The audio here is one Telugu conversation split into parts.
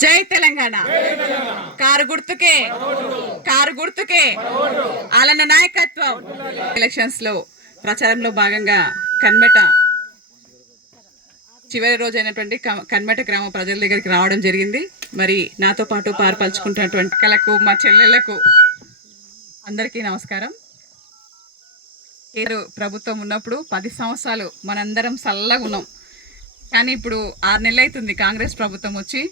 జై తెలంగాణ. కారు గుర్తుకే కారు గుర్తుకే ఆలన్న నాయకత్వం. ఎలక్షన్స్లో ప్రచారంలో భాగంగా కన్మెట చివరి రోజు అయినటువంటి క- కన్మెట గ్రామ ప్రజల దగ్గరికి రావడం జరిగింది. మరి నాతో పాటు పారుపలుచుకుంటున్నటువంటి కళకు మా చెల్లెళ్ళకు అందరికీ నమస్కారం. పేరు ప్రభుత్వం ఉన్నప్పుడు పది సంవత్సరాలు మనందరం చల్లగా ఉన్నాం. కానీ ఇప్పుడు ఆరు నెలలు అవుతుంది కాంగ్రెస్ ప్రభుత్వం వచ్చి.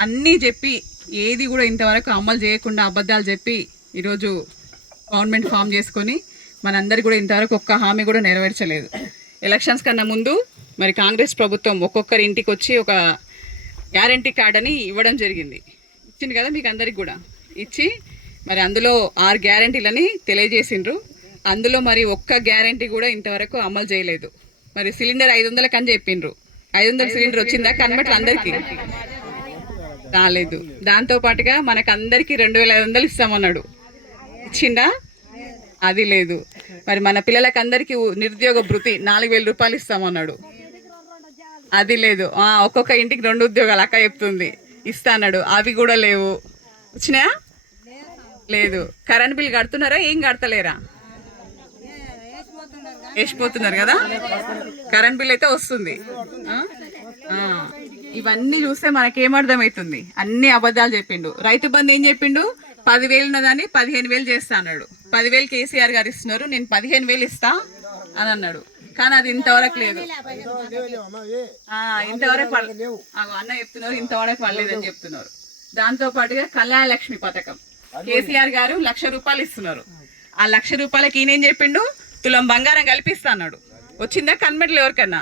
అన్నీ చెప్పి ఏది కూడా ఇంతవరకు అమలు చేయకుండా అబద్ధాలు చెప్పి ఈరోజు గవర్నమెంట్ ఫామ్ చేసుకొని మనందరి కూడా ఇంతవరకు ఒక్క హామీ కూడా నెరవేర్చలేదు. ఎలక్షన్స్ కన్నా ముందు మరి కాంగ్రెస్ ప్రభుత్వం ఒక్కొక్కరి ఇంటికి వచ్చి ఒక గ్యారంటీ కార్డ్ అని ఇవ్వడం జరిగింది. ఇచ్చింది కదా మీకు అందరికి కూడా? ఇచ్చి మరి అందులో ఆరు గ్యారంటీలని తెలియజేసిండ్రు. అందులో మరి ఒక్క గ్యారంటీ కూడా ఇంతవరకు అమలు చేయలేదు. మరి సిలిండర్ ఐదు వందలకు అని చెప్పిండ్రు. ఐదు వందల సిలిండర్ వచ్చిందా? కన్వర్ట్లు అందరికి? రాలేదు. దాంతో పాటుగా మనకు రెండు వేల ఐదు వందలు ఇస్తామన్నాడు. ఇచ్చిందా అది లేదు. మరి మన పిల్లలకి అందరికీ నిరుద్యోగ భృతి నాలుగు వేల రూపాయలు ఇస్తామన్నాడు. అది లేదు. ఒక్కొక్క ఇంటికి రెండు ఉద్యోగాలు అక్క చెప్తుంది. ఇస్తాన్నాడు అవి కూడా లేవు. వచ్చినాయా? లేదు. కరెంట్ బిల్ కడుతున్నారా? ఏం కడతలేరా? వేసిపోతున్నారు కదా? కరెంట్ బిల్ అయితే వస్తుంది. ఇవన్నీ చూస్తే మనకేమర్థమవుతుంది అన్ని అబద్ధాలు చెప్పిండు. రైతు బంధు ఏం చెప్పిండు? పదివేలు ఉన్నదాన్ని పదిహేను వేలు చేస్తా అన్నాడు. పదివేలు కేసీఆర్ గారు ఇస్తున్నారు నేను పదిహేను వేలు ఇస్తా అని అన్నాడు. కానీ అది ఇంతవరకు లేదు. ఇంతవరకు అన్న చెప్తున్నారు ఇంతవరకు పడలేదని చెప్తున్నారు. దాంతో పాటుగా కళ్యాణ పథకం. కేసీఆర్ గారు లక్ష రూపాయలు ఇస్తున్నారు. ఆ లక్ష రూపాయలకి ఈయనేం చెప్పిండు? తులం బంగారం కల్పిస్తా అన్నాడు. వచ్చిందా కన్మెట్లు ఎవరికన్నా?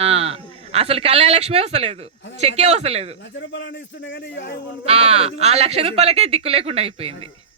ఆ, అసలు కళ్యాణ లక్ష్మి వస్తలేదు. చెక్కే వస్తలేదు. ఆ, ఆ లక్ష రూపాయలకే దిక్కు లేకుండా అయిపోయింది.